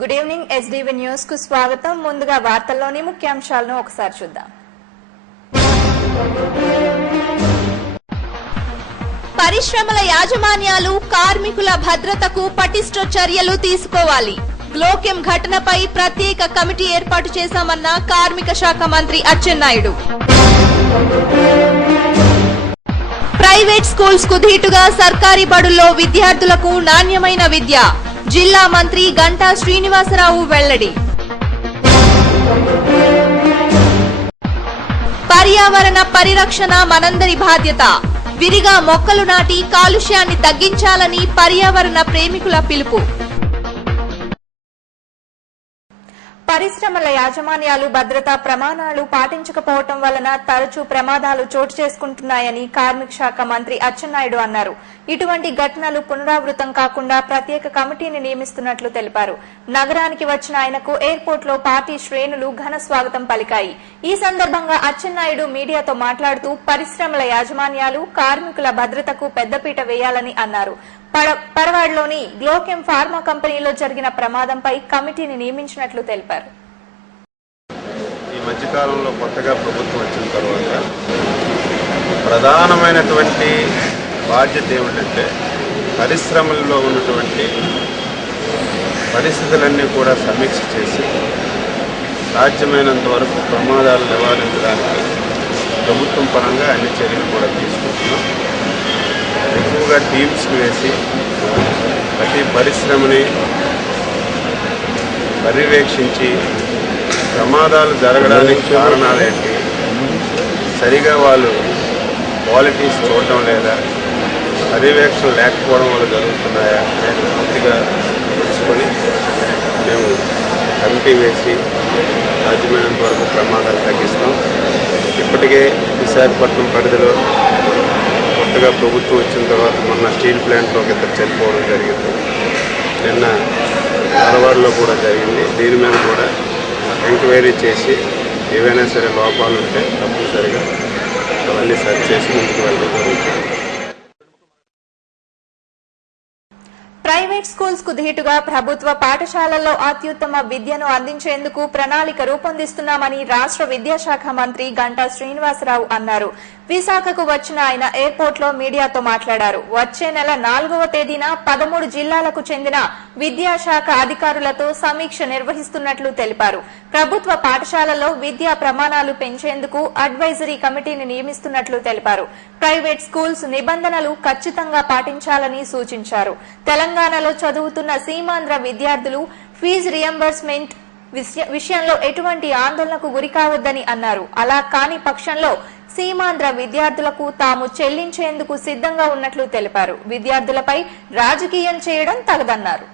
Good evening SDV news కు స్వాగతం. ముందుగా వార్తల్లోని ముఖ్యాంశాలను ఒకసారి చూద్దాం. పరిశ్రమల యాజమాన్యాలు కార్మికుల భద్రతకు పటిష్ట చర్యలు తీసుకోవాలి. గ్లోకెం ఘటనపై ప్రత్యేక కమిటీ ఏర్పాటు చేశామన్న కార్మిక శాఖ మంత్రి అచ్చెన్నాయుడు. ప్రైవేట్ స్కూల్స్ కు ధీటుగా సర్కారీ బడుల్లో విద్యార్థులకు నాణ్యమైన విద్య. జిల్లా మంత్రి గంటా శ్రీనివాసరావు వెల్లడి. పర్యావరణ పరిరక్షణ మనందరి బాధ్యత. విరిగా మొక్కలు నాటి కాలుష్యాన్ని తగ్గించాలని పర్యావరణ ప్రేమికుల పిలుపు. పరిశ్రమల యాజమాన్యాలు భద్రతా ప్రమాణాలు పాటించకపోవటం వలన తరచూ ప్రమాదాలు చోటు చేసుకుంటున్నాయని కార్మిక శాఖ మంత్రి అచ్చెన్నాయుడు అన్నారు. ఇటువంటి ఘటనలు పునరావృతం కాకుండా ప్రత్యేక కమిటీని నియమిస్తున్నట్లు తెలిపారు. నగరానికి వచ్చిన ఆయనకు ఎయిర్పోర్ట్ లో పార్టీ శ్రేణులు ఘన స్వాగతం పలికాయి. ఈ సందర్భంగా అచ్చెన్నాయుడు మీడియాతో మాట్లాడుతూ పరిశ్రమల యాజమాన్యాలు కార్మికుల భద్రతకు పెద్దపీట వేయాలని అన్నారు. పరవాడలోని గ్లోకెం ఫార్మా కంపెనీలో జరిగిన ప్రమాదంపై కమిటీని నియమించినట్లు తెలిపారు. ఈ మధ్యకాలంలో కొత్తగా ప్రభుత్వం వచ్చిన తర్వాత ప్రధానమైనటువంటి బాధ్యత ఏమిటంటే పరిశ్రమల్లో ఉన్నటువంటి పరిస్థితులన్నీ కూడా సమీక్ష చేసి సాధ్యమైనంత వరకు ప్రమాదాలు నివారించడానికి ప్రభుత్వం పరంగా అన్ని చర్యలు కూడా తీసుకుంటున్నాం. ఎక్కువగా టీమ్స్కి వేసి ప్రతి పరిశ్రమని పర్యవేక్షించి ప్రమాదాలు జరగడానికి కారణాలేంటి, సరిగా వాళ్ళు క్వాలిటీస్ చూడటం లేదా, పర్యవేక్షణ లేకపోవడం వల్ల జరుగుతున్నాయా అనేది పూర్తిగా తెలుసుకొని మేము కమిటీ వేసి సాధ్యమైనంత వరకు ప్రమాదాలు తగ్గిస్తాం. ఇప్పటికే విశాఖపట్నం పరిధిలో కొత్తగా ప్రభుత్వం వచ్చిన తర్వాత మొన్న స్టీల్ ప్లాంట్లో ఒక ఇద్దరు చనిపోవడం జరిగింది. నిన్న పరవాడలో కూడా జరిగింది. దీని మీద కూడా ఎంక్వైరీ చేసి ఏవైనా సరే లోపాలు ఉంటే తప్పనిసరిగా అవన్నీ సరి చేసి ముందుకు వెళ్ళడం జరుగుతుంది. ప్రైవేట్ స్కూల్స్ కు ధీటుగా ప్రభుత్వ పాఠశాలల్లో అత్యుత్తమ విద్యను అందించేందుకు ప్రణాళిక రూపొందిస్తున్నామని రాష్ట్ర విద్యాశాఖ మంత్రి గంటా శ్రీనివాసరావు అన్నారు. విశాఖకు వచ్చిన ఆయన ఎయిర్పోర్ట్ లో మీడియాతో మాట్లాడారు. వచ్చే నెల 4వ తేదీన 13 జిల్లాలకు చెందిన విద్యాశాఖ అధికారులతో సమీక్ష నిర్వహిస్తున్నట్లు తెలిపారు. ప్రభుత్వ పాఠశాలల్లో విద్యా ప్రమాణాలు పెంచేందుకు అడ్వైజరీ కమిటీని నియమిస్తున్నట్లు తెలిపారు. ప్రైవేట్ స్కూల్స్ నిబంధనలు ఖచ్చితంగా పాటించాలని సూచించారు. తెలంగాణలో చదువుతున్న సీమాంధ్ర విద్యార్థులు ఫీజు రియంబర్స్మెంట్ విషయంలో ఎటువంటి ఆందోళనకు గురికావద్దని అన్నారు. అలా కాని పక్షంలో సీమాంధ్ర విద్యార్థులకు తాము చెల్లించేందుకు సిద్ధంగా ఉన్నట్లు తెలిపారు. విద్యార్థులపై రాజకీయం చేయడం తగదన్నారు.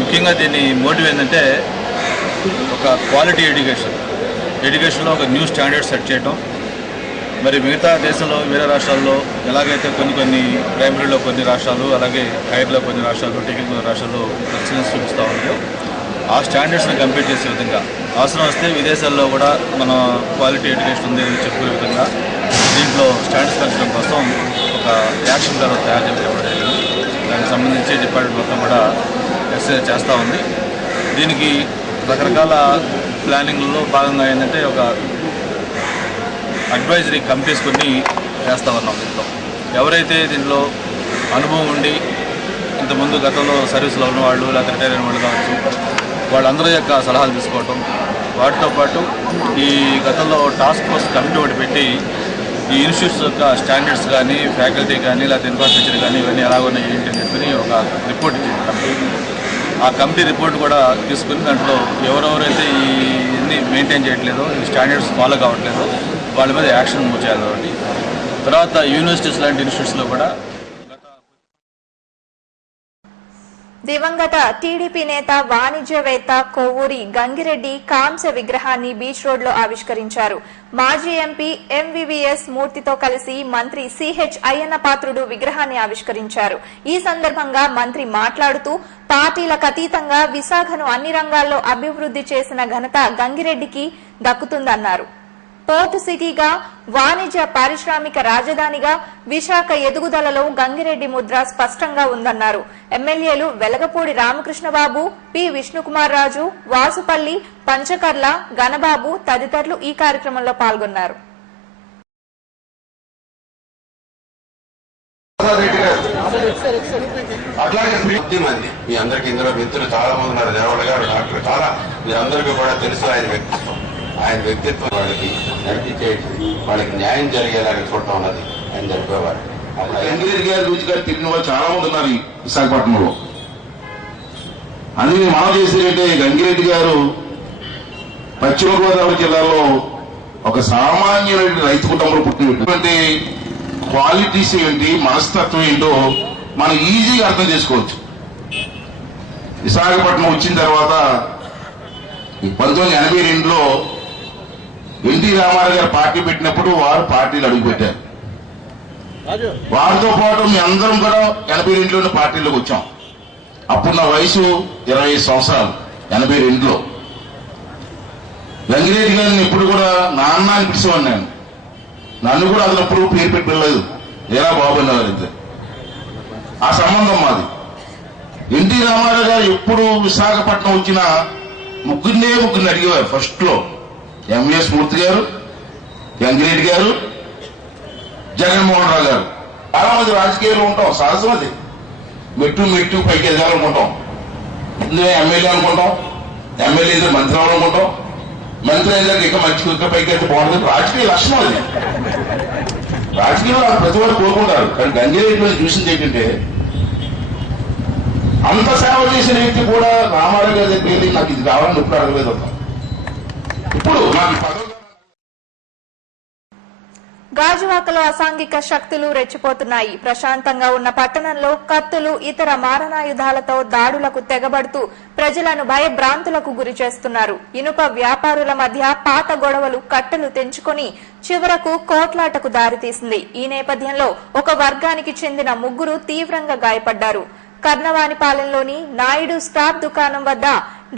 ముఖ్యంగా దీని మోటివ్ ఏంటంటే ఒక క్వాలిటీ ఎడ్యుకేషన్లో ఒక న్యూ స్టాండర్డ్ సెట్ చేయడం. మరి మిగతా దేశంలో వేరే రాష్ట్రాల్లో ఎలాగైతే కొన్ని ప్రైమరీలో కొన్ని రాష్ట్రాలు, అలాగే హైయర్లో కొన్ని రాష్ట్రాలు, టెక్నికల్ రాష్ట్రాల్లో ఎక్సలెన్స్ చూపిస్తూ ఉన్నాయో ఆ స్టాండర్డ్స్ని కంప్లీట్ చేసే విధంగా అవసరం వస్తే విదేశాల్లో కూడా మన క్వాలిటీ ఎడ్యుకేషన్ ఉంది చెప్పుకునే విధంగా దీంట్లో స్టాండర్డ్స్ పెంచడం కోసం ఒక యాక్షన్ ప్లాన్ తయారు చేయడం జరిగింది. దానికి సంబంధించి డిపార్ట్మెంట్ మొత్తం కూడా ఎక్సర్సైజ్ చేస్తూ ఉంది. దీనికి రకరకాల ప్లానింగ్లో భాగంగా ఏంటంటే ఒక అడ్వైజరీ కమిటీస్ కొన్ని చేస్తూ ఉన్నాం. దీంట్లో ఎవరైతే దీంట్లో అనుభవం ఉండి ఇంతకుముందు గతంలో సర్వీస్లో ఉన్నవాళ్ళు లేకపోతే రిటైర్ అయిన వాళ్ళు కావచ్చు, వాళ్ళందరి యొక్క సలహాలు తీసుకోవటం, వాటితో పాటు ఈ గతంలో టాస్క్ ఫోర్స్ కమిటీ ఒకటి పెట్టి ఈ ఇన్స్టిట్యూట్స్ యొక్క స్టాండర్డ్స్ కానీ, ఫ్యాకల్టీ కానీ, లేకపోతే ఇన్ఫ్రాస్ట్రక్చర్ కానీ ఇవన్నీ ఎలాగున్నాయి ఏంటి అని చెప్పి ఒక రిపోర్ట్ ఇచ్చింది కమిటీ. ఆ కమిటీ రిపోర్ట్ కూడా తీసుకుని దాంట్లో ఎవరెవరైతే ఇవన్నీ మెయింటైన్ చేయట్లేదో, ఈ స్టాండర్డ్స్ ఫాలో కావట్లేదో వాళ్ళ మీద యాక్షన్ మూవ్ చేయాలి. కాబట్టి తర్వాత యూనివర్సిటీస్ లాంటి ఇన్స్టిట్యూట్స్లో కూడా దివంగత టీడీపీ నేత వాణిజ్యవేత్త కొవ్వూరి గంగిరెడ్డి కాంస్య విగ్రహాన్ని బీచ్ రోడ్ లో ఆవిష్కరించారు. మాజీ ఎంపీ ఎంవీవీఎస్ మూర్తితో కలిసి మంత్రి సిహెచ్ అయ్యన్న పాత్రుడు విగ్రహాన్ని ఆవిష్కరించారు. ఈ సందర్భంగా మంత్రి మాట్లాడుతూ పార్టీలకు అతీతంగా విశాఖను అన్ని రంగాల్లో అభివృద్ది చేసిన ఘనత గంగిరెడ్డికి దక్కుతుందన్నారు. పోర్టు సిటీగా, వాణిజ్య పారిశ్రామిక రాజధానిగా విశాఖ ఎదుగుదలలో గంగిరెడ్డి ముద్ర స్పష్టంగా ఉందన్నారు. ఎమ్మెల్యేలు వెలగపూడి రామకృష్ణబాబు, పి విష్ణుకుమార్ రాజు, వాసుపల్లి, పంచకర్ల, గణబాబు తదితరులు ఈ కార్యక్రమంలో పాల్గొన్నారు. మంది మీ అందరికీ ఇందులో వ్యక్తులు చాలా మంది ఉన్నారు. దేవళ గారు, డాక్టర్, చాలా మీరందరికీ కూడా తెలుసు ఆయన వ్యక్తిత్వం. ఆయన వ్యక్తిత్వం వాళ్ళకి నడిపించేసి వాళ్ళకి న్యాయం జరిగేలాగా చూడటం ఉన్నది ఆయన జరిపేవారు. గంగిరెడ్డి గారి రుచి గారు తిరిగిన వాళ్ళు చాలా మంది ఉన్నారు ఈ విశాఖపట్నంలో. అందుకని మనం చేసేదంటే గంగిరెడ్డి గారు పశ్చిమ గోదావరి జిల్లాలో ఒక సామాన్యులైన రైతు కుటుంబంలో పుట్టినటువంటి క్వాలిటీస్ ఏంటి, మనస్తత్వం ఏంటో మనం ఈజీగా అర్థం చేసుకోవచ్చు. విశాఖపట్నం వచ్చిన తర్వాత 1982లో ఎన్టీ రామారావు గారు పార్టీ పెట్టినప్పుడు వారు పార్టీలు అడుగుపెట్టారు. వారితో పాటు మీ అందరం కూడా 82లోనే పార్టీలోకి వచ్చాం. అప్పుడు నా వయసు 25 సంవత్సరాలు. 82లో గంగిరెడ్డి గారిని ఎప్పుడు కూడా నాన్న అని పిలిచేవాడిని నేను. నన్ను కూడా అతను ఎప్పుడు పేరు పెట్టి పిలలేదు, ఏరా బాబు అన్నవారు. ఆ సంబంధం మాది. ఎన్టీ రామారావు గారు ఎప్పుడు విశాఖపట్నం వచ్చినా ముగ్గురిని అడిగేవారు. ఫస్ట్ లో ఎంవిఎస్ మూర్తి గారు, గంగిరెడ్డి గారు, జగన్మోహన్ రావు గారు. చాలా మంది రాజకీయాలు ఉంటాం, సహజం అది. మెట్టు పైకి ఎదగాలనుకుంటాం. ఎమ్మెల్యే అనుకుంటాం, ఎమ్మెల్యే అయితే మంత్రి అవ్వాలనుకుంటాం, మంత్రి అయితే ఇంకా మంచి పైకి అయితే బాగుంటుంది. రాజకీయ లక్షణం అది. రాజకీయంలో ప్రతి వారు కోరుకుంటారు. కానీ గంగిరెడ్డిలో చూసింది ఏంటంటే అంత సేవ చేసిన వ్యక్తి కూడా రామారావు గారి దగ్గరికి వెళ్ళి నాకు ఇది కావాలని ఎప్పుడు అడగలేదు. ఇప్పుడు నాకు పదవి. గాజువాకలో అసాంఘిక శక్తులు రెచ్చిపోతున్నాయి. ప్రశాంతంగా ఉన్న పట్టణంలో కత్తులు, ఇతర మారణాయుధాలతో దాడులకు తెగబడుతూ ప్రజలను భయభ్రాంతులకు గురి చేస్తున్నారు. ఇనుప వ్యాపారుల మధ్య పాత గొడవలు కట్టలు తెంచుకొని చివరకు కోట్లాటకు దారితీసింది. ఈ నేపథ్యంలో ఒక వర్గానికి చెందిన 3 తీవ్రంగా గాయపడ్డారు. కర్ణవానిపాలెంలోని నాయుడు స్టాప్ దుకాణం వద్ద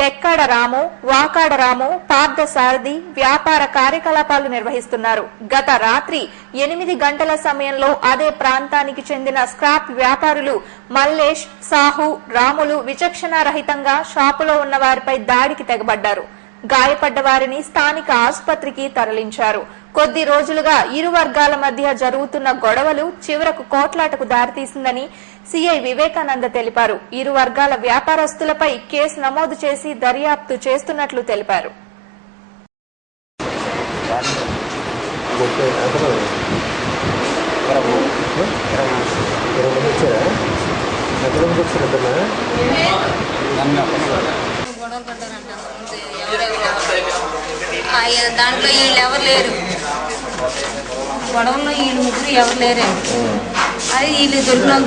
డెక్కాడ రాము, వాకాడ రాము, పార్థ సారథి వ్యాపార కార్యకలాపాలు నిర్వహిస్తున్నారు. గత రాత్రి 8 గంటల సమయంలో అదే ప్రాంతానికి చెందిన స్క్రాప్ వ్యాపారులు మల్లేష్, సాహు, రాములు విచక్షణారహితంగా షాపులో ఉన్న వారిపై దాడికి తెగబడ్డారు. గాయపడ్డ వారిని స్థానిక ఆసుపత్రికి తరలించారు. కొద్ది రోజులుగా ఇరు వర్గాల మధ్య జరుగుతున్న గొడవలు చివరకు కోట్లాటకు దారితీసిందని సిఐ వివేకానంద తెలిపారు. ఇరు వర్గాల వ్యాపారస్తులపై కేసు నమోదు చేసి దర్యాప్తు చేస్తున్నట్లు తెలిపారు. దాంట్లో వీళ్ళు ఎవరు లేరు, గొడవల్లో వీళ్ళు 3 ఎవరు లేరే. అది వీళ్ళు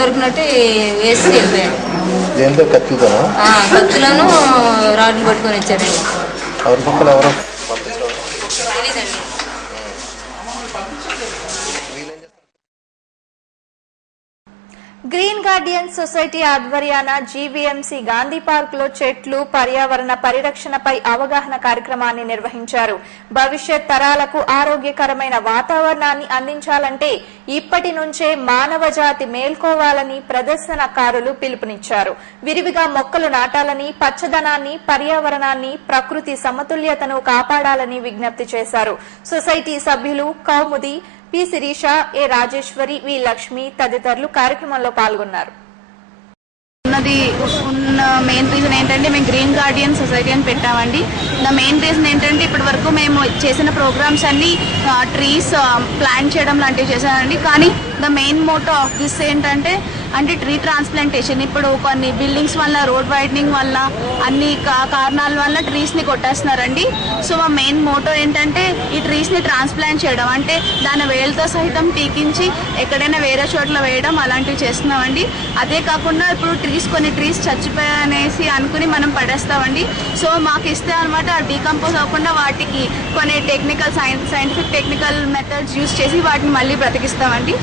దొరికినట్టు వేసి వెళ్ళిపోయాడు. కత్తులను రాడ్లు పట్టుకొని వచ్చారు. తెలీదండి. గ్రీన్ గార్డియన్ సొసైటీ ఆధ్వర్యాన జీవీఎంసీ గాంధీ పార్క్ లో చెట్లు, పర్యావరణ పరిరక్షణపై అవగాహన కార్యక్రమాన్ని నిర్వహించారు. భవిష్యత్ తరాలకు ఆరోగ్యకరమైన వాతావరణాన్ని అందించాలంటే ఇప్పటి నుంచే మానవ జాతి మేల్కోవాలని ప్రదర్శనకారులు పిలుపునిచ్చారు. విరివిగా మొక్కలు నాటాలని, పచ్చదనాన్ని, పర్యావరణాన్ని, ప్రకృతి సమతుల్యతను కాపాడాలని విజ్ఞప్తి చేశారు. సొసైటీ సభ్యులు కౌముది, పి శిరీష, ఏ రాజేశ్వరి, వి లక్ష్మి తదితరులు కార్యక్రమంలో పాల్గొన్నారు. ఉన్న మెయిన్ రీజన్ ఏంటంటే మేము గ్రీన్ గార్డియన్ సొసైటీ అని పెట్టామండి. ద మెయిన్ రీజన్ ఏంటంటే ఇప్పటి వరకు మేము చేసిన ప్రోగ్రామ్స్ అన్ని ట్రీస్ ప్లాంట్ చేయడం లాంటివి చేశానండి. కానీ the main motto of this ఏంటంటే ట్రీ ట్రాన్స్ప్లాంటేషన్. ఇప్పుడు కొన్ని బిల్డింగ్స్ వల్ల, రోడ్ వైడనింగ్ వల్ల, అన్ని కారణాల వల్ల ట్రీస్ని కొట్టేస్తున్నారండి. సో మా మెయిన్ మోటో ఏంటంటే ఈ ట్రీస్ని ట్రాన్స్ప్లాంట్ చేయడం, అంటే దాని వేలతో సహితం టీకించి ఎక్కడైనా వేరే చోట్ల వేయడం అలాంటివి చేస్తున్నామండి. అదే కాకుండా ఇప్పుడు కొన్ని ట్రీస్ చచ్చిపోయాయనేసి అనుకుని మనం పడేస్తామండి. సో మాకు ఇస్తే అనమాట డీకంపోజ్ అవ్వకుండా వాటికి కొన్ని సైంటిఫిక్ టెక్నికల్ మెథడ్స్ యూజ్ చేసి వాటిని మళ్ళీ బ్రతికిస్తామండి.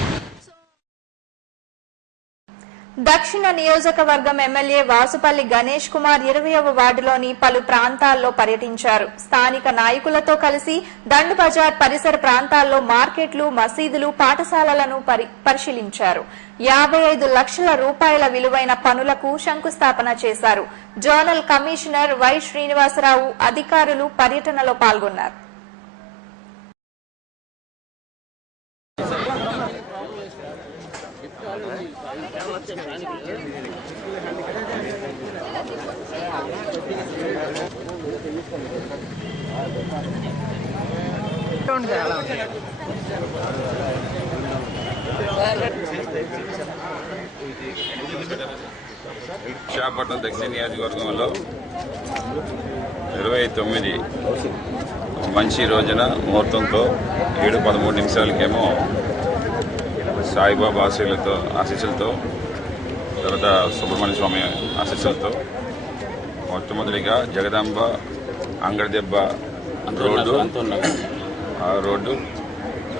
దక్షిణ నియోజకవర్గం ఎమ్మెల్యే వాసుపల్లి గణేష్ కుమార్ 20వ వార్డులోని పలు ప్రాంతాల్లో పర్యటించారు. స్థానిక నాయకులతో కలిసి దండు బజార్ పరిసర ప్రాంతాల్లో మార్కెట్లు, మసీదులు, పాఠశాలలను పరిశీలించారు. 55 లక్షల రూపాయల విలువైన పనులకు శంకుస్థాపన చేశారు. జోనల్ కమిషనర్ వై శ్రీనివాసరావు, అధికారులు పర్యటనలో పాల్గొన్నారు. విశాఖపట్నం దక్షిణ నియోజకవర్గంలో 29 మంచి రోజున ముహూర్తంతో 7:13 నిమిషాలకేమో సాయిబాబా ఆశీస్సులతో తర్వాత సుబ్రహ్మణ్య స్వామి ఆశీస్సులతో మొట్టమొదటిగా జగదాంబ అంగడిదెబ్బ రోడ్డు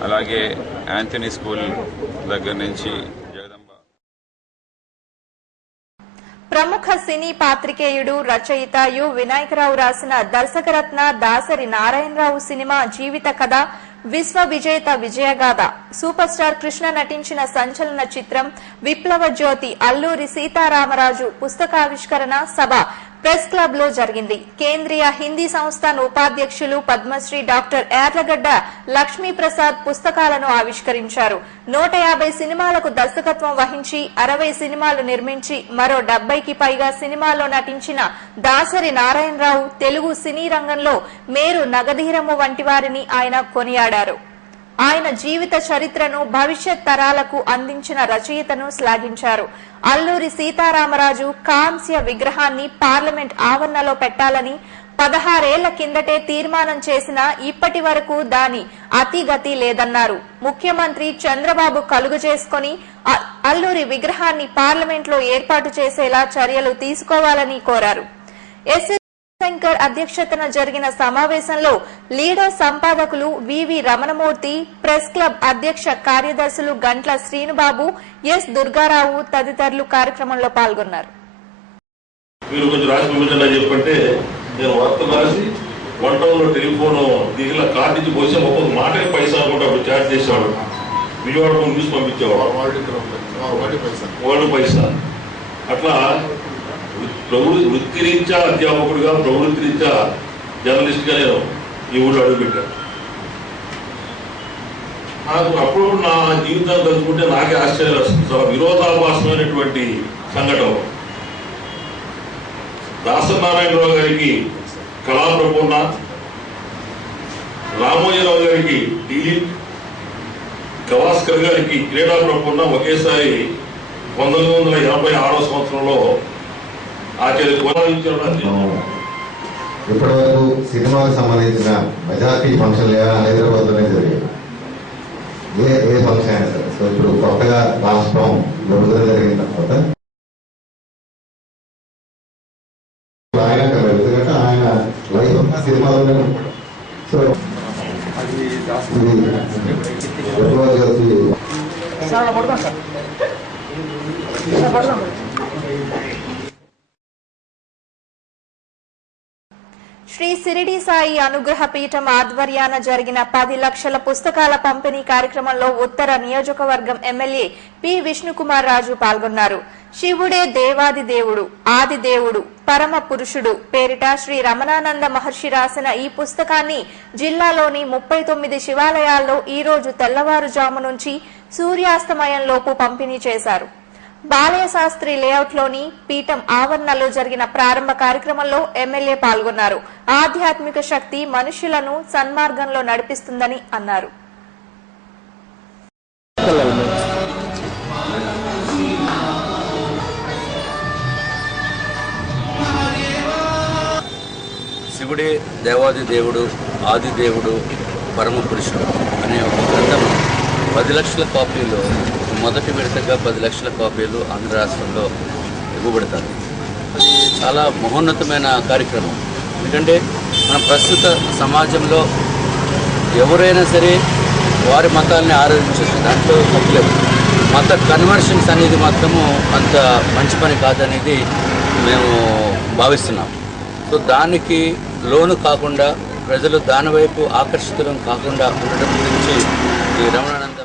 అలాగే యాంథనీ స్కూల్ దగ్గర నుంచి జగదాంబ. ప్రముఖ సినీ పాత్రికేయుడు, రచయిత యు వినాయకరావు రాసిన దర్శకరత్న దాసరి నారాయణరావు సినిమా జీవిత కథ విశ్వ విజేత విజయగాథ, సూపర్ స్టార్ కృష్ణ నటించిన సంచలన చిత్రం విప్లవ జ్యోతి అల్లూరి సీతారామరాజు పుస్తకావిష్కరణ సభ ప్రెస్ క్లబ్ లో జరిగింది. కేంద్రీయ హిందీ సంస్థాన్ ఉపాధ్యక్షులు పద్మశ్రీ డాక్టర్ యార్లగడ్డ లక్ష్మీప్రసాద్ పుస్తకాలను ఆవిష్కరించారు. 150 సినిమాలకు దర్శకత్వం వహించి 60 సినిమాలు నిర్మించి మరో 70కి పైగా సినిమాల్లో నటించిన దాసరి నారాయణరావు తెలుగు సినీ రంగంలో మేరు నగధీరము వంటి వారిని ఆయన కొనియాడారు. ఆయన జీవిత చరిత్రను భవిష్యత్ తరాలకు అందించిన రచయితను శ్లాఘించారు. అల్లూరి సీతారామరాజు కాంస్య విగ్రహాన్ని పార్లమెంట్ ఆవరణలో పెట్టాలని 16 ఏళ్ల కిందటే తీర్మానం చేసినా ఇప్పటి వరకు దాని అతిగతి లేదన్నారు. ముఖ్యమంత్రి చంద్రబాబు కలుగజేసుకుని అల్లూరి విగ్రహాన్ని పార్లమెంట్లో ఏర్పాటు చేసేలా చర్యలు తీసుకోవాలని కోరారు. శంకర్ అధ్యక్షతన జరిగిన సమావేశంలో లీడర్ సంపాదకులు వివి రమణమూర్తి, ప్రెస్ క్లబ్ అధ్యక్ష కార్యదర్శులు గంట్ల శ్రీనుబాబు, ఎస్ దుర్గారావు తదితరులు కార్యక్రమంలో పాల్గొన్నారు. మీరు కొంచెం రాసి పంపించండి చెప్పంటే నేను వార్త రాసి వంటలో టెలిఫోన్ దిగిన కార్డు ఇచ్చి పోసి ఒక్కొక్క మాటకి పైసా అనుకుంటే అప్పుడు చార్జ్ చేసేవాడు. విజయవాడ న్యూస్ పంపించేవాడు వాళ్ళు పైసా. అట్లా వృత్తిరీత్యా అధ్యాపకుడిగా, ప్రవృత్తిరీత్యా జర్నలిస్ట్గా నేను ఈ ఊళ్ళో అడుగుపెట్టాను. నాకు అప్పుడు నా జీవితాన్ని తలుచుకుంటే నాకే ఆశ్చర్యం వస్తుంది. చాలా విరోధాభాసమైనటువంటి సంఘటన. దాసనారాయణరావు గారికి కళాప్రపూర్ణ, రామోజీరావు గారికి దిలీప్, గవాస్కర్ గారికి క్రీడా ప్రపూర్ణ ఒకేసారి 1986వ సంవత్సరంలో ఇప్పటి వరకు సినిమాకు సంబంధించిన మెజార్టీ ఫంక్షన్లు హైదరాబాద్ లోనే జరిగాయి. ఏ ఫంక్షన్ అయినా సరే. సో ఇప్పుడు కొత్తగా రాష్ట్రం విభజన జరిగిన తర్వాత ఆయన ఎందుకంటే ఆయన లైఫ్ సినిమాలోనే ఉంటాడు. సో శ్రీ సిరిడి సాయి అనుగ్రహ పీఠం ఆధ్వర్యాన జరిగిన 10 లక్షల పుస్తకాల పంపిణీ కార్యక్రమంలో ఉత్తర నియోజకవర్గం ఎమ్మెల్యే పి విష్ణుకుమార్ రాజు పాల్గొన్నారు. శివుడే దేవాది దేవుడు, ఆది దేవుడు, పరమ పురుషుడు పేరిట శ్రీ రమణానంద మహర్షి రాసిన ఈ పుస్తకాన్ని జిల్లాలోని 39 శివాలయాల్లో ఈ రోజు తెల్లవారుజాము నుంచి సూర్యాస్తమయంలోపు పంపిణీ చేశారు. బాలయ్య శాస్త్రి లేఅవుట్లోని పీఠం ఆవరణలో జరిగిన ప్రారంభ కార్యక్రమంలో ఎమ్మెల్యే పాల్గొన్నారు. ఆధ్యాత్మిక శక్తి మనుషులను సన్మార్గంలో నడిపిస్తుందని అన్నారు. శివుడే దేవాది దేవుడు, ఆది దేవుడు, పరమ పురుషుడు అనే ఒక గ్రంథం 10 లక్షల కాపీలు, మొదటి విడతగా 10 లక్షల కాపీలు ఆంధ్ర రాష్ట్రంలో ఇవ్వబడతారు. అది చాలా మహోన్నతమైన కార్యక్రమం. ఎందుకంటే మన ప్రస్తుత సమాజంలో ఎవరైనా సరే వారి మతాల్ని ఆరాధించవచ్చు, దాంట్లో తప్పులేదు. మత కన్వర్షన్స్ అనేది మాత్రము అంత మంచి పని కాదనేది మేము భావిస్తున్నాం. సో దానికి లోను కాకుండా ప్రజలు దాని వైపు ఆకర్షితులం కాకుండా ఉండడం గురించి ఈ రమణానంద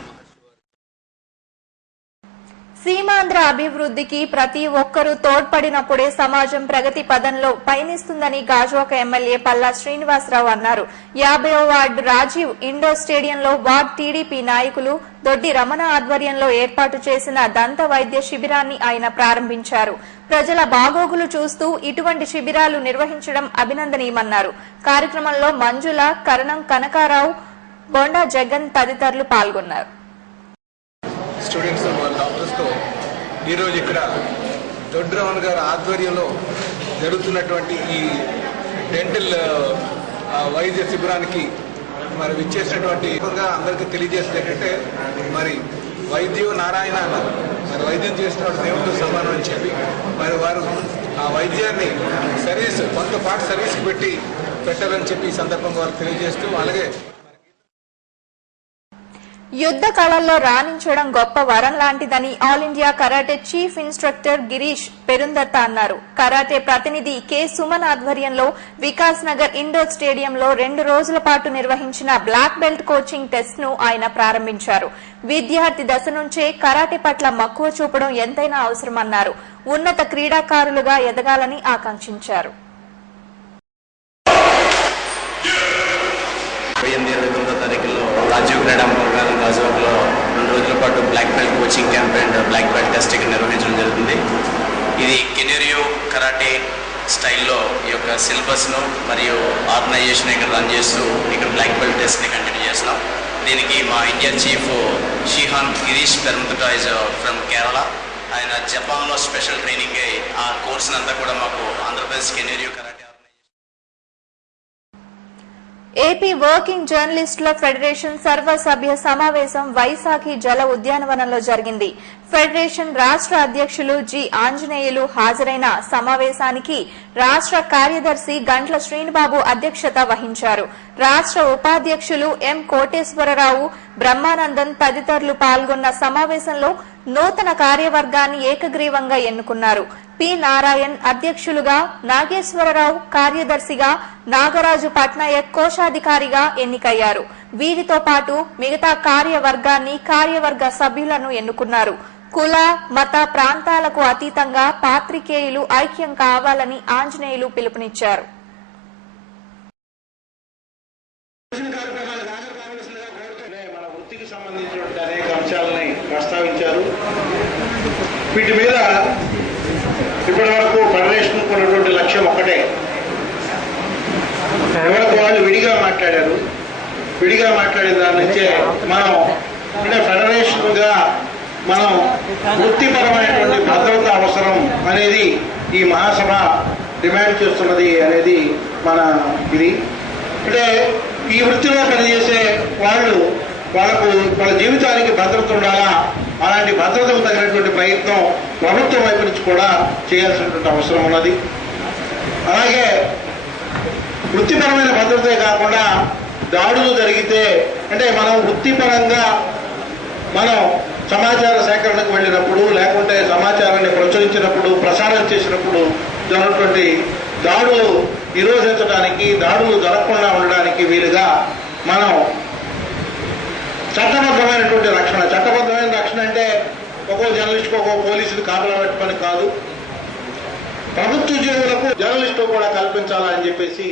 సీమాంధ్ర అభివృద్ధికి ప్రతి ఒక్కరూ తోడ్పడినప్పుడే సమాజం ప్రగతి పదంలో పయనిస్తుందని గాజువాక ఎమ్మెల్యే పల్లా శ్రీనివాసరావు అన్నారు. 50వ వార్డు రాజీవ్ ఇండోర్ స్టేడియంలో వార్డు టీడీపీ నాయకులు దొడ్డి రమణ ఆధ్వర్యంలో ఏర్పాటు చేసిన దంత వైద్య శిబిరాన్ని ఆయన ప్రారంభించారు. ప్రజల బాగోగులు చూస్తూ ఇటువంటి శిబిరాలు నిర్వహించడం అభినందనీయమన్నారు. కార్యక్రమంలో మంజుల, కరణం కనకారావు, బొండా జగన్ తదితరులు పాల్గొన్నారు. స్టూడెంట్స్ వాళ్ళ డాక్టర్స్తో ఈరోజు ఇక్కడ దొడ్డి రమణ గారి ఆధ్వర్యంలో జరుగుతున్నటువంటి ఈ డెంటల్ వైద్య శిబిరానికి మరి విచ్చేసినటువంటి అందరికీ తెలియజేస్తుంది ఏంటంటే మరి వైద్యం నారాయణ అన్నారు. మరి వైద్యం చేసినటువంటి దేవుడితో సమానం అని చెప్పి మరి వారు ఆ వైద్యాన్ని సర్వీస్ కొంత పాటు సర్వీస్కి పెట్టాలని చెప్పి ఈ సందర్భంగా వారు తెలియజేస్తూ అలాగే యుద్ధ కళల్లో రాణించడం గొప్ప వరం లాంటిదని all India karate chief instructor Girish Perundatta అన్నారు. కరాటే ప్రతినిధి కె సుమన్ ఆధ్వర్యంలో వికాస్ నగర్ ఇండోర్ స్టేడియంలో 2 రోజుల పాటు నిర్వహించిన బ్లాక్ బెల్ట్ కోచింగ్ టెస్ట్ ను ఆయన ప్రారంభించారు. విద్యార్థి దశ నుంచే కరాటే పట్ల మక్కువ చూపడం ఎంతైనా అవసరమన్నారు. ఉన్నత క్రీడాకారులుగా ఎదగాలని ఆకాంక్షించారు. 29వ తారీఖులో రాజీవ్ క్రీడా మైదానం గాజువాకలో 2 రోజుల పాటు black belt coaching camp and black belt test ఇక్కడ నిర్వహించడం జరుగుతుంది. ఇది కెనెరియో కరాటే స్టైల్లో ఈ యొక్క సిలబస్ను మరియు ఆర్గనైజేషన్ ఇక్కడ రన్ చేస్తూ ఇక్కడ బ్లాక్ బెల్ట్ టెస్ట్ని కంటిన్యూ చేస్తున్నాం. దీనికి మా ఇండియా చీఫ్ షిహాన్ గిరీష్ పెరుందత్త ఇస్ ఫ్రమ్ కేరళ. ఆయన జపాన్లో స్పెషల్ ట్రైనింగ్ అయ్యి ఆ కోర్సును అంతా కూడా మాకు ఆంధ్రప్రదేశ్ కెనెరియో కరాటే ఏపీ వర్కింగ్ జర్నలిస్టుల ఫెడరేషన్ సర్వసభ్య సమావేశం వైశాఖి జల ఉద్యానవనంలో జరిగింది. ఫెడరేషన్ రాష్ట్ర అధ్యక్షులు జి ఆంజనేయులు హాజరైన సమావేశానికి రాష్ట్ర కార్యదర్శి గంట్ల శ్రీనిబాబు అధ్యక్షత వహించారు. రాష్ట్ర ఉపాధ్యక్షులు ఎం కోటేశ్వరరావు, బ్రహ్మానందన్ తదితరులు పాల్గొన్న సమావేశంలో నూతన కార్యవర్గాన్ని ఏకగ్రీవంగా ఎన్నుకున్నారు. పి నారాయణ్ అధ్యక్షులుగా, నాగేశ్వరరావు కార్యదర్శిగా, నాగరాజు పట్నాయక్ కోశాధికారిగా ఎన్నికయ్యారు. వీరితో పాటు మిగతా కార్యవర్గాన్ని కార్యవర్గ సభ్యులను ఎన్నుకున్నారు. కుల, మత, ప్రాంతాలకు అతీతంగా పాత్రికేయులు ఐక్యం కావాలని ఆంజనేయులు పిలుపునిచ్చారు. మన వృత్తికి సంబంధించినటువంటి అనేక అంశాలని ప్రస్తావించారు. వీటి మీద ఇప్పటి వరకు ఫెడరేషన్ ఉన్నటువంటి లక్ష్యం ఒకటే. ఎవరికి వాళ్ళు విడిగా మాట్లాడారు. విడిగా మాట్లాడిన దాని నుంచే మనం అంటే ఫెడరేషన్గా మనం వృత్తిపరమైనటువంటి భద్రత అవసరం అనేది ఈ మహాసభ డిమాండ్ చేస్తున్నది అనేది మన ఇది. అంటే ఈ వృత్తిలో పనిచేసే వాళ్ళకు వాళ్ళ జీవితానికి భద్రత ఉండాలా, అలాంటి భద్రతకు తగినటువంటి ప్రయత్నం ప్రభుత్వం వైపు నుంచి కూడా చేయాల్సినటువంటి అవసరం ఉన్నది. అలాగే వృత్తిపరమైన భద్రతే కాకుండా దాడులు జరిగితే అంటే మనం వృత్తిపరంగా మనం సమాచార సేకరణకు వెళ్ళినప్పుడు లేకుంటే సమాచారాన్ని ప్రచురించినప్పుడు ప్రసారం చేసినప్పుడు జరిగినటువంటి దాడులు నిరోధించడానికి, దాడులు జరగకుండా ఉండడానికి వీలుగా మనం చట్టబద్ధమైనటువంటి రక్షణ, చట్టబద్ధమైన రక్షణ అంటే ఒక్కో జర్నలిస్టుకు ఒక్కో పోలీసులు కాపలా పెట్టమని కాదు, ప్రభుత్వ ఉద్యోగులకు జర్నలిస్టు కూడా కల్పించాలని చెప్పేసి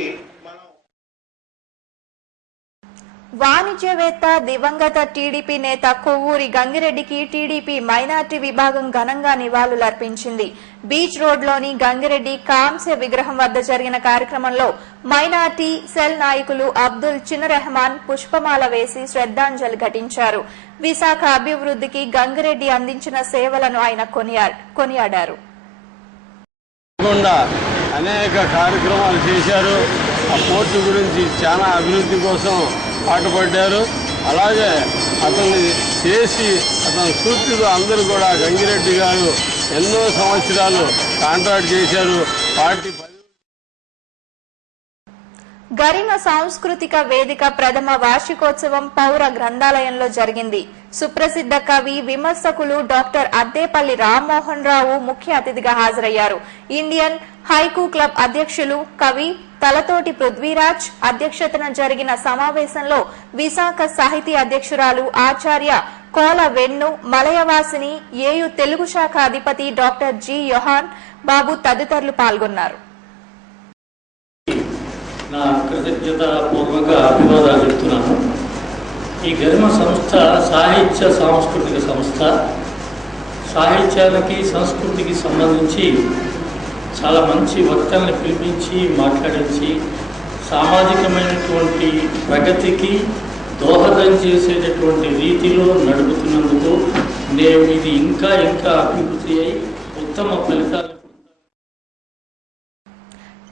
వాణిజ్యవేత్త దివంగత టీడీపీ నేత కొవ్వూరి గంగిరెడ్డికి టీడీపీ మైనార్టీ విభాగం ఘనంగా నివాళులర్పించింది. బీచ్ రోడ్లోని గంగిరెడ్డి కాంస్య విగ్రహం వద్ద జరిగిన కార్యక్రమంలో మైనార్టీ సెల్ నాయకులు అబ్దుల్ చిన్నరెహమాన్ పుష్పమాల వేసి శ్రద్ధాంజలి ఘటించారు. విశాఖ అభివృద్ధికి గంగిరెడ్డి అందించిన సేవలను ఆయన కొనియాడారు. అనేక కార్యక్రమాలు చేశారు. ఆ పోర్టు గురించి చాలా అభివృద్ధి కోసం పాటుపడ్డారు. అలాగే అతన్ని చేసి అతని స్ఫూర్తితో అందరూ కూడా గంగిరెడ్డి గారు ఎన్నో సంవత్సరాలు కాంట్రాక్ట్ చేశారు. పార్టీ గరిమ సాంస్కృతిక వేదిక ప్రథమ వార్షికోత్సవం పౌర గ్రంథాలయంలో జరిగింది. సుప్రసిద్ధ కవి విమర్శకులు డాక్టర్ అద్దేపల్లి రామ్మోహన్ రావు ముఖ్య అతిథిగా హాజరయ్యారు. ఇండియన్ హైకూ క్లబ్ అధ్యక్షులు కవి తలతోటి పృథ్వీరాజ్ అధ్యక్షతన జరిగిన సమావేశంలో విశాఖ సాహితీ అధ్యక్షురాలు ఆచార్య కోల వెన్ను, మలయవాసిని, ఏయు తెలుగు శాఖ అధిపతి డాక్టర్ జి యోహాన్ బాబు తదితరులు పాల్గొన్నారు. నా కృతజ్ఞతాపూర్వక అభివాదాలు చెప్తున్నాను. ఈ గరిమ సంస్థ సాహిత్య సాంస్కృతిక సంస్థ. సాహిత్యానికి సంస్కృతికి సంబంధించి చాలా మంచి వక్తల్ని పిలిపించి మాట్లాడించి సామాజికమైనటువంటి ప్రగతికి దోహదం చేసేటటువంటి రీతిలో నడుపుతున్నందుకు నేను ఇది ఇంకా అభివృద్ధి అయి ఉత్తమ ఫలితాలు.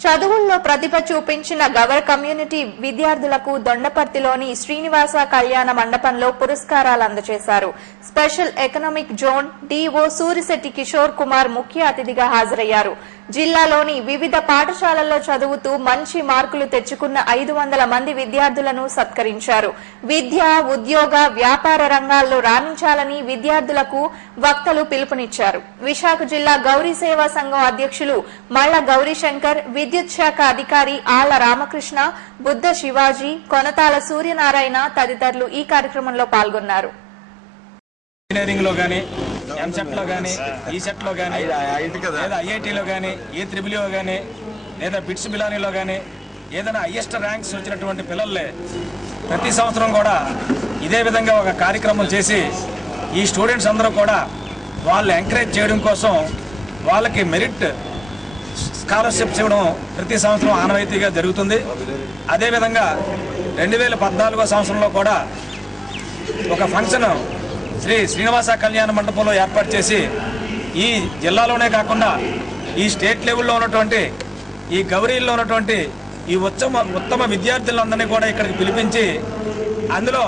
చదువుల్లో ప్రతిభ చూపించిన గవర్ కమ్యూనిటీ విద్యార్థులకు దొండపర్తిలోని శ్రీనివాస కళ్యాణ మండపంలో పురస్కారాలు అందజేశారు. Special economic zone DO Surisetti Kishore Kumar ముఖ్య అతిథిగా హాజరయ్యారు. జిల్లాలోని వివిధ పాఠశాలల్లో చదువుతూ మంచి మార్కులు తెచ్చుకున్న 500 మంది విద్యార్థులను సత్కరించారు. విద్య, ఉద్యోగ, వ్యాపార రంగాల్లో రాణించాలని విద్యార్థులకు వక్తలు పిలుపునిచ్చారు. విశాఖ జిల్లా గౌరీ సేవా సంఘం అధ్యక్షులు మళ్ల గౌరీశంకర్, విద్యుత్ శాఖ అధికారి ఆళ్ల రామకృష్ణ, బుద్ధ శివాజీ, కొనతాల సూర్యనారాయణ తదితరులు ఈ కార్యక్రమంలో పాల్గొన్నారు. ఇంజనీరింగ్ లో గానీ, ఎంసెట్ లో గానీ, ఈసెట్ లో గానీ, లేదా ఐఐటీలో గానీ, EEEO గానీ, లేదా బిట్స్ బిలానీలో గానీ ఏదైనా హైయెస్ట్ ర్యాంక్స్ వచ్చినటువంటి పిల్లలే ప్రతి సంవత్సరం కూడా ఇదే విధంగా ఒక కార్యక్రమం చేసి ఈ స్టూడెంట్స్ అందరూ కూడా వాళ్ళు ఎంకరేజ్ చేయడం కోసం వాళ్ళకి మెరిట్ స్కాలర్షిప్స్ ఇవ్వడం ప్రతి సంవత్సరం ఆనవాయితీగా జరుగుతుంది. అదేవిధంగా 2014 సంవత్సరంలో కూడా ఒక ఫంక్షన్ శ్రీ శ్రీనివాస కళ్యాణ మండపంలో ఏర్పాటు చేసి ఈ జిల్లాలోనే కాకుండా ఈ స్టేట్ లెవెల్లో ఉన్నటువంటి ఈ గౌరీల్లో ఉన్నటువంటి ఈ ఉత్తమ విద్యార్థులందరినీ కూడా ఇక్కడికి పిలిపించి అందులో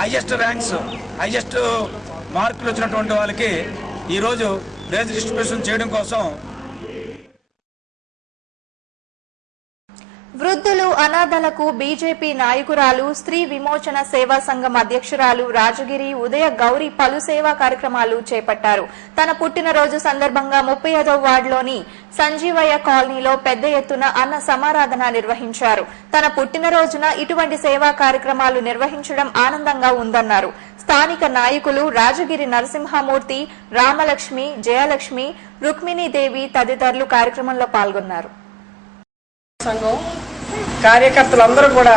హైయెస్ట్ ర్యాంక్స్, హైయెస్ట్ మార్కులు వచ్చినటువంటి వాళ్ళకి ఈరోజు ప్రైజ్ డిస్ట్రిబ్యూషన్ చేయడం కోసం. వృద్ధులు, అనాథలకు బీజేపీ నాయకురాలు, స్త్రీ విమోచన సేవా సంఘం అధ్యక్షురాలు రాజగిరి ఉదయ గౌరీ పలు సేవా కార్యక్రమాలు చేపట్టారు. తన పుట్టినరోజు సందర్భంగా 35వ వార్డులోని సంజీవయ్య కాలనీలో పెద్ద ఎత్తున అన్న సమారాధన నిర్వహించారు. తన పుట్టినరోజున ఇటువంటి సేవా కార్యక్రమాలు నిర్వహించడం ఆనందంగా ఉందన్నారు. స్థానిక నాయకులు రాజగిరి నరసింహమూర్తి, రామలక్ష్మి, జయలక్ష్మి, రుక్మిణీదేవి తదితరులు కార్యక్రమంలో పాల్గొన్నారు. సంఘం కార్యకర్తలందరూ కూడా,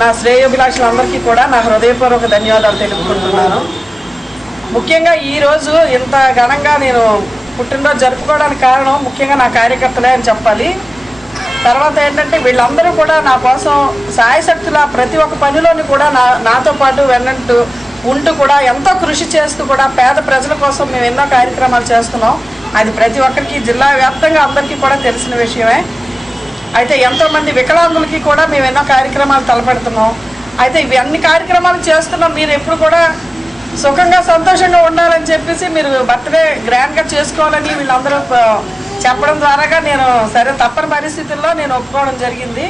నా శ్రేయోభిలాషులందరికీ కూడా నా హృదయపూర్వక ధన్యవాదాలు తెలుపుకుంటున్నాను. ముఖ్యంగా ఈరోజు ఇంత ఘనంగా నేను పుట్టినరోజు జరుపుకోవడానికి కారణం ముఖ్యంగా నా కార్యకర్తలే అని చెప్పాలి. తర్వాత ఏంటంటే వీళ్ళందరూ కూడా నా కోసం సాయశక్తుల ప్రతి ఒక్క పనిలోని కూడా నాతో పాటు వెన్నంటూ ఉంటూ కూడా ఎంతో కృషి చేస్తూ కూడా పేద ప్రజల కోసం మేము ఎన్నో కార్యక్రమాలు చేస్తున్నాం. అది ప్రతి ఒక్కరికి జిల్లా వ్యాప్తంగా అందరికీ కూడా తెలిసిన విషయమే. అయితే ఎంతోమంది వికలాంగులకి కూడా మేము ఎన్నో కార్యక్రమాలు తలపెడుతున్నాం. అయితే ఇవి అన్ని కార్యక్రమాలు చేస్తున్నాం. మీరు ఎప్పుడు కూడా సుఖంగా సంతోషంగా ఉండాలని చెప్పేసి మీరు బర్త్డే గ్రాండ్గా చేసుకోవాలని వీళ్ళందరూ చెప్పడం ద్వారాగా నేను సరే తప్పని పరిస్థితుల్లో నేను ఒప్పుకోవడం జరిగింది.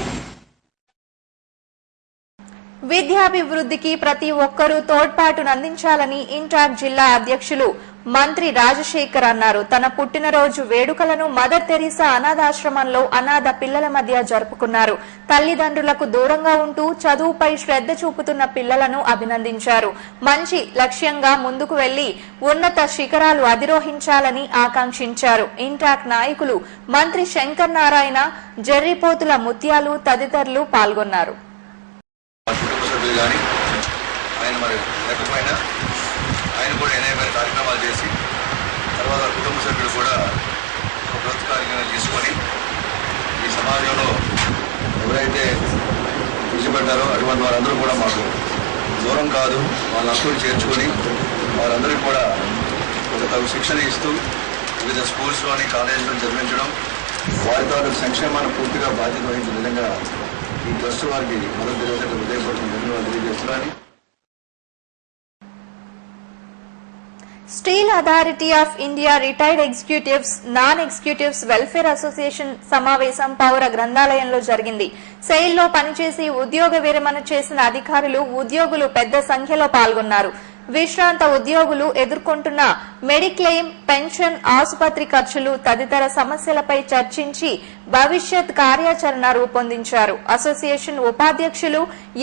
విద్యాభివృద్ధికి ప్రతి ఒక్కరూ తోడ్పాటును అందించాలని ఇంటాక్ జిల్లా అధ్యక్షులు మంత్రి రాజశేఖర్ అన్నారు. తన పుట్టినరోజు వేడుకలను మదర్ తెరీసా అనాథాశ్రమంలో అనాథ పిల్లల మధ్య జరుపుకున్నారు. తల్లిదండ్రులకు దూరంగా ఉంటూ చదువుపై శ్రద్ధ చూపుతున్న పిల్లలను అభినందించారు. మంచి లక్ష్యంగా ముందుకు వెళ్లి ఉన్నత శిఖరాలు అధిరోహించాలని ఆకాంక్షించారు. ఇంటాక్ నాయకులు మంత్రి శంకర్ నారాయణ, జర్రిపోతుల ముత్యాలు తదితరులు పాల్గొన్నారు. ఆయన కూడా అనేకమైన కార్యక్రమాలు చేసి తర్వాత కుటుంబ సభ్యులు కూడా ప్రభుత్వ కార్యక్రమాలు తీసుకొని ఈ సమాజంలో ఎవరైతే విడిచిపెట్టారో అటువంటి వారందరూ కూడా మాకు దూరం కాదు, వాళ్ళ హక్కులు చేర్చుకొని వాళ్ళందరికీ కూడా తగు శిక్షణ ఇస్తూ వివిధ స్కూల్స్లోని కాలేజీలో చదివించడం, వారి తాలూకు సంక్షేమాన్ని పూర్తిగా బాధ్యత వహించిన విధంగా ఈ ట్రస్ట్ వారికి మద్దతు తెలియజేసే హృదయపూర్వక ధన్యవాదాలు తెలియజేస్తున్నాను. Steel authority of India retired executives, non executives welfare association సమావేశం పౌర గ్రంథాలయంలో జరిగింది. సెయిల్లో పనిచేసి ఉద్యోగ విరమణ చేసిన అధికారులు ఉద్యోగులు పెద్ద సంఖ్యలో పాల్గొన్నారు. విశ్రాంత ఉద్యోగులు ఎదుర్కొంటున్న మెడిక్లెయిమ్, పెన్షన్, ఆసుపత్రి ఖర్చులు తదితర సమస్యలపై చర్చించి భవిష్యత్ కార్యాచరణ రూపొందించారు. అసోసియేషన్ ఉపాధ్యక్షులు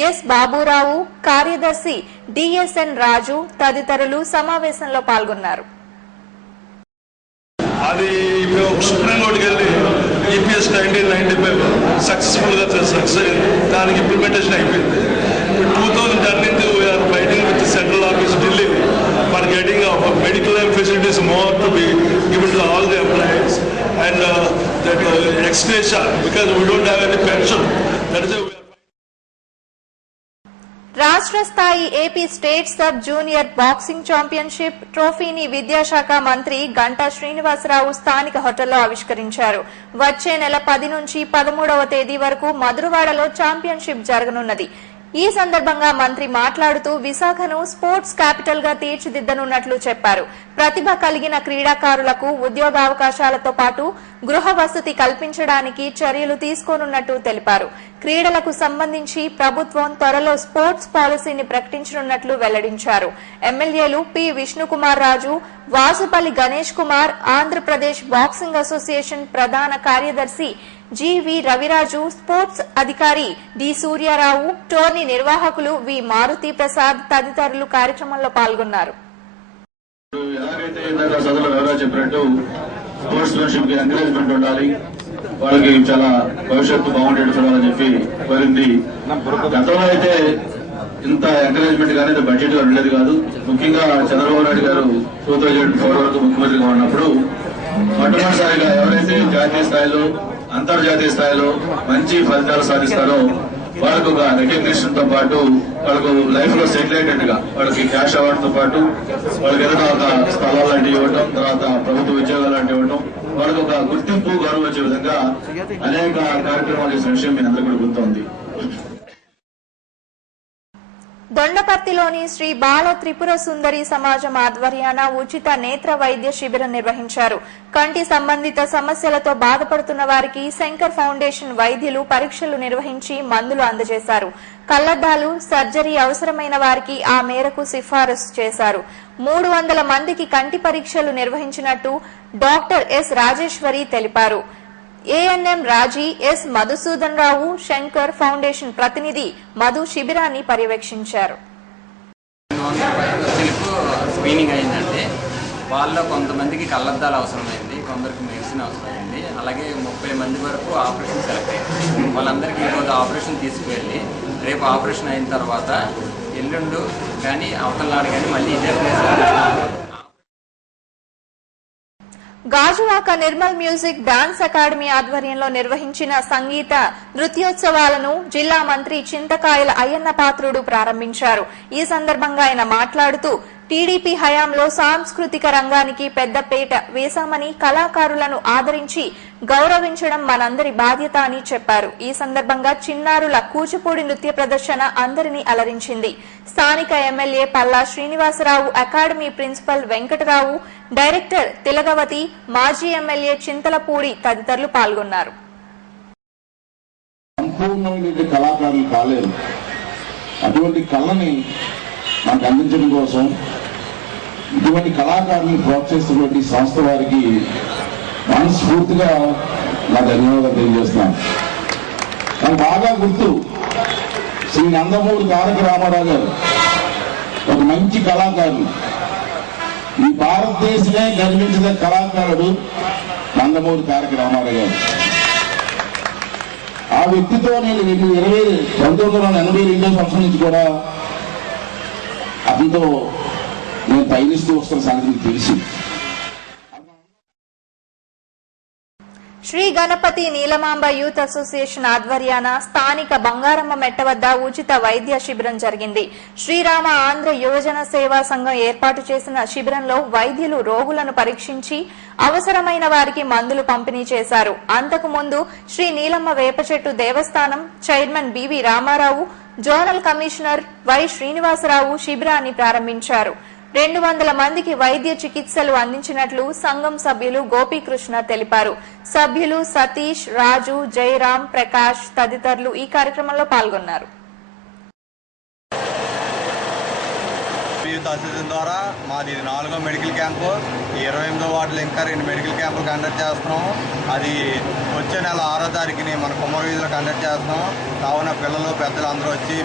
ఎస్ బాబురావు, కార్యదర్శి డిఎస్ఎన్ రాజు తదితరులు సమావేశంలో పాల్గొన్నారు. అది సుప్రీంకోర్టుకి వెళ్ళి ఈపీఎస్ 1995 సక్సెస్ఫుల్ గా సక్సెస్ అయింది. దానికి ఇంప్లిమెంటేషన్ అయిపోయింది. 2010 we're fighting with central office Delhi for getting medical facilities more to be given to all the employees and that ex gratia because we don't have any pension. That is రాష్ట్ర స్థాయి AP state sub junior boxing championship ట్రోఫీని విద్యాశాఖ మంత్రి గంటా శ్రీనివాసరావు స్థానిక హోటల్లో ఆవిష్కరించారు. వచ్చే నెల 10 నుంచి 13వ తేదీ వరకు మధురవాడలో ఛాంపియన్షిప్ జరగనున్నది. ఈ సందర్భంగా మంత్రి మాట్లాడుతూ విశాఖను స్పోర్ట్స్ క్యాపిటల్ గా తీర్చిదిద్దనున్నట్లు చెప్పారు. ప్రతిభ కలిగిన క్రీడాకారులకు ఉద్యోగావకాశాలతో పాటు గృహ వసతి కల్పించడానికి చర్యలు తీసుకోనున్నట్టు తెలిపారు. క్రీడలకు సంబంధించి ప్రభుత్వం త్వరలో స్పోర్ట్స్ పాలసీని ప్రకటించనున్నట్లు వెల్లడించారు. ఎమ్మెల్యేలు P Vishnukumar Raju, Vasupalli Ganesh Kumar, Andhra Pradesh boxing association ప్రధాన కార్యదర్శి జివి రవిరాజు, స్పోర్ట్స్ అధికారి డి సూర్యారావు, టోర్నీ నిర్వాహకులు వి మారుతి ప్రసాద్ తదితరులు కార్యక్రమంలో పాల్గొన్నారు. ఎలాగైతే ఇందాక సదరులు రవిరాజు చెప్పినట్టు స్పోర్ట్స్మెన్షిప్ కి ఎంకరేజ్మెంట్ ఉండాలి, వాళ్ళకి చాలా భవిష్యత్తు బాగుండేట్టు చూడాలని చెప్పి కోరింది. గతంలో అయితే ఇంత ఎంకరేజ్మెంట్ కానీ బడ్జెట్ గా ఉండేది కాదు. ముఖ్యంగా చంద్రబాబు నాయుడు గారు 2004 వరకు ముఖ్యమంత్రిగా ఉన్నప్పుడు మొట్టమొదటిసారిగా ఎవరైతే జాతీయ స్థాయిలో అంతర్జాతీయ స్థాయిలో మంచి ఫలితాలు సాధిస్తారో వాళ్ళకు ఒక రికగ్నిషన్ తో పాటు వాళ్ళకు లైఫ్ లో సెటిల్ అయ్యేటట్టుగా వాళ్ళకి క్యాష్ అవార్డు తో పాటు వాళ్ళకి ఏదైనా ఒక స్థలాలు లాంటివి ఇవ్వటం, తర్వాత ప్రభుత్వ ఉద్యోగాలు లాంటివి ఇవ్వటం, వాళ్ళకు ఒక గుర్తింపు గౌరవం వచ్చే విధంగా అనేక కార్యక్రమాలు చేసిన విషయం మీ అందరూ కూడా గుర్తుంది. దొండపర్తిలోని శ్రీ బాల త్రిపుర సుందరి సమాజం ఆధ్వర్యాన ఉచిత నేత్ర వైద్య శిబిరం నిర్వహించారు. కంటి సంబంధిత సమస్యలతో బాధపడుతున్న వారికి శంకర్ ఫౌండేషన్ వైద్యులు పరీక్షలు నిర్వహించి మందులు అందజేశారు. కళ్లద్దాలు, సర్జరీ అవసరమైన వారికి ఆ మేరకు సిఫారసు చేశారు. 300 మందికి కంటి పరీక్షలు నిర్వహించినట్టు డాక్టర్ ఎస్ రాజేశ్వరి తెలిపారు. ఏఎన్ఎం రాజీ, ఎస్ మధుసూదన్ రావు, శంకర్ ఫౌండేషన్ ప్రతినిధి మధు శిబిరాన్ని పర్యవేక్షించారు. స్క్రీనింగ్ అయిందంటే వాళ్ళలో కొంతమందికి కళ్లద్దాలు అవసరమైంది, కొందరికి మెడిసిన్ అవసరమైంది, అలాగే 30 మంది వరకు ఆపరేషన్ సెలెక్ట్ అయింది. వాళ్ళందరికీ ఈరోజు ఆపరేషన్ తీసుకువెళ్ళి రేపు ఆపరేషన్ అయిన తర్వాత ఎల్లుండు కానీ అవతల నాడు కానీ మళ్ళీ ఇదే place. Gajuwaka Nirmal music dance academy ఆధ్వర్యంలో నిర్వహించిన సంగీత నృత్యోత్సవాలను జిల్లా మంత్రి చింతకాయల అయ్యన్న పాత్రుడు ప్రారంభించారు. ఈ సందర్భంగా ఆయన మాట్లాడుతూ టీడీపీ హయాంలో సాంస్కృతిక రంగానికి పెద్దపీట వేశామని, కళాకారులను ఆదరించి గౌరవించడం మనందరి బాధ్యత అని చెప్పారు. ఈ సందర్భంగా చిన్నారుల కూచిపూడి నృత్య ప్రదర్శన అందరినీ అలరించింది. స్థానిక MLA Palla Srinivasarao, academy principal Venkatarao, director Tilagavathi, మాజీ ఎమ్మెల్యే చింతలపూడి తదితరులు పాల్గొన్నారు. కళాకారులు కాలేదు, అటువంటి కళని మనకు అందించడం కోసం ఇటువంటి కళాకారులను ప్రోత్సహిస్తున్నటువంటి సంస్థ వారికి మనస్ఫూర్తిగా నా ధన్యవాదాలు తెలియజేస్తున్నాను. నాకు బాగా గుర్తు శ్రీ నందమూరి తారక రామారావు గారు ఒక మంచి కళాకారులు. ఈ భారతదేశమే గర్వించిన కళాకారుడు నందమూరి తారక రామారావు గారు. ఆ వ్యక్తితో నేను 1982 సంవత్సరం నుంచి కూడా అతనితో నేను పయనిస్తూ వస్తున్న సంగతి తెలిసి. శ్రీ గణపతి నీలమాంబ యూత్ అసోసియేషన్ ఆధ్వర్యాన స్థానిక బంగారమ్మ మెట్ట వద్ద ఉచిత వైద్య శిబిరం జరిగింది. శ్రీరామ ఆంధ్ర యువజన సేవా సంఘం ఏర్పాటు చేసిన శిబిరంలో వైద్యులు రోగులను పరీక్షించి అవసరమైన వారికి మందులు పంపిణీ చేశారు. అంతకు ముందు శ్రీ నీలమ్మ వేపచెట్టు దేవస్థానం chairman BV Ramarao, zonal commissioner Y Srinivasarao శిబిరాన్ని ప్రారంభించారు. 200 మందికి వైద్య చికిత్సలు అందించినట్లు సంఘం సభ్యులు గోపీకృష్ణ తెలిపారు. సభ్యులు సతీష్, రాజు, జయరాం, ప్రకాష్ తదితరులు ఈ కార్యక్రమంలో పాల్గొన్నారు. అసోసియేషన్ ద్వారా మాది 4వ మెడికల్ క్యాంపు, 28వ వార్డులో ఇంకా 2 మెడికల్ క్యాంపులు కండక్ట్ చేస్తున్నాము. అది వచ్చే నెల 6వ తారీఖుని మన కుమ్మర వీధిలో కండక్ట్ చేస్తున్నాము. కావున పిల్లలు పెద్దలు అందరూ వచ్చి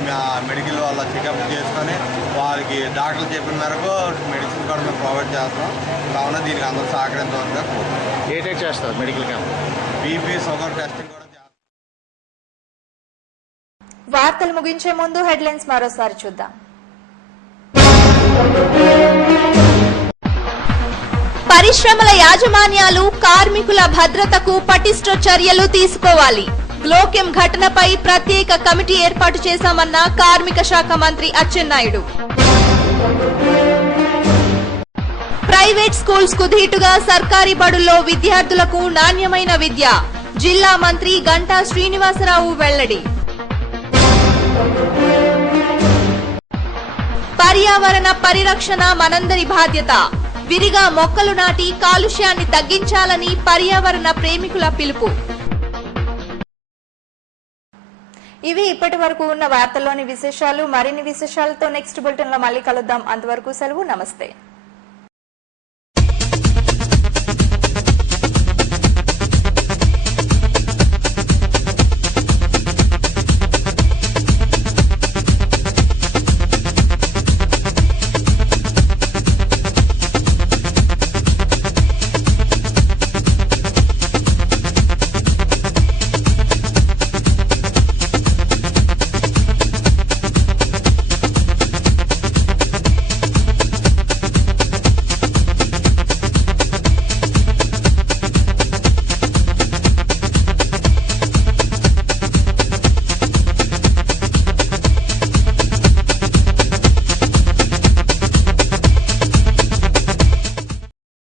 మెడికల్ వాళ్ళ చెకప్ చేసుకొని వారికి డాక్టర్లు చెప్పిన మేరకు మెడిసిన్ కూడా మేము ప్రొవైడ్ చేస్తాం. కావున దీనికి అందరూ సహకరించవలసిగా కోరుతున్నాం. ఏ టైప్ చేస్తారు medical camp? BP, sugar testing కూడా చేస్తాం. వార్తలు ముగించే ముందు హెడ్లైన్స్ మరోసారి చూద్దాం. పరిశ్రమల యాజమాన్యాలు కార్మికుల భద్రతకు పటిష్ట చర్యలు తీసుకోవాలి. గ్లోకెం ఘటనపై ప్రత్యేక కమిటీ ఏర్పాటు చేశామన్న కార్మిక శాఖ మంత్రి అచ్చెన్నాయుడు. ప్రైవేట్ స్కూల్స్ కు ధీటుగా సర్కారీ బడుల్లో విద్యార్థులకు నాణ్యమైన విద్య. జిల్లా మంత్రి గంటా శ్రీనివాసరావు వెల్లడి. పర్యావరణ పరిరక్షణ మనందరి బాధ్యత. విరిగా మొక్కలు నాటి కాలుష్యాన్ని తగ్గించాలని పర్యావరణ ప్రేమికుల పిలుపు. ఇవి ఇప్పటి వరకు ఉన్న వార్తల్లోని విశేషాలు. మరిన్ని విశేషాలతో నెక్స్ట్ బులెటిన్ లో మళ్ళీ కలుద్దాం. అంతవరకు సెలవు. నమస్తే.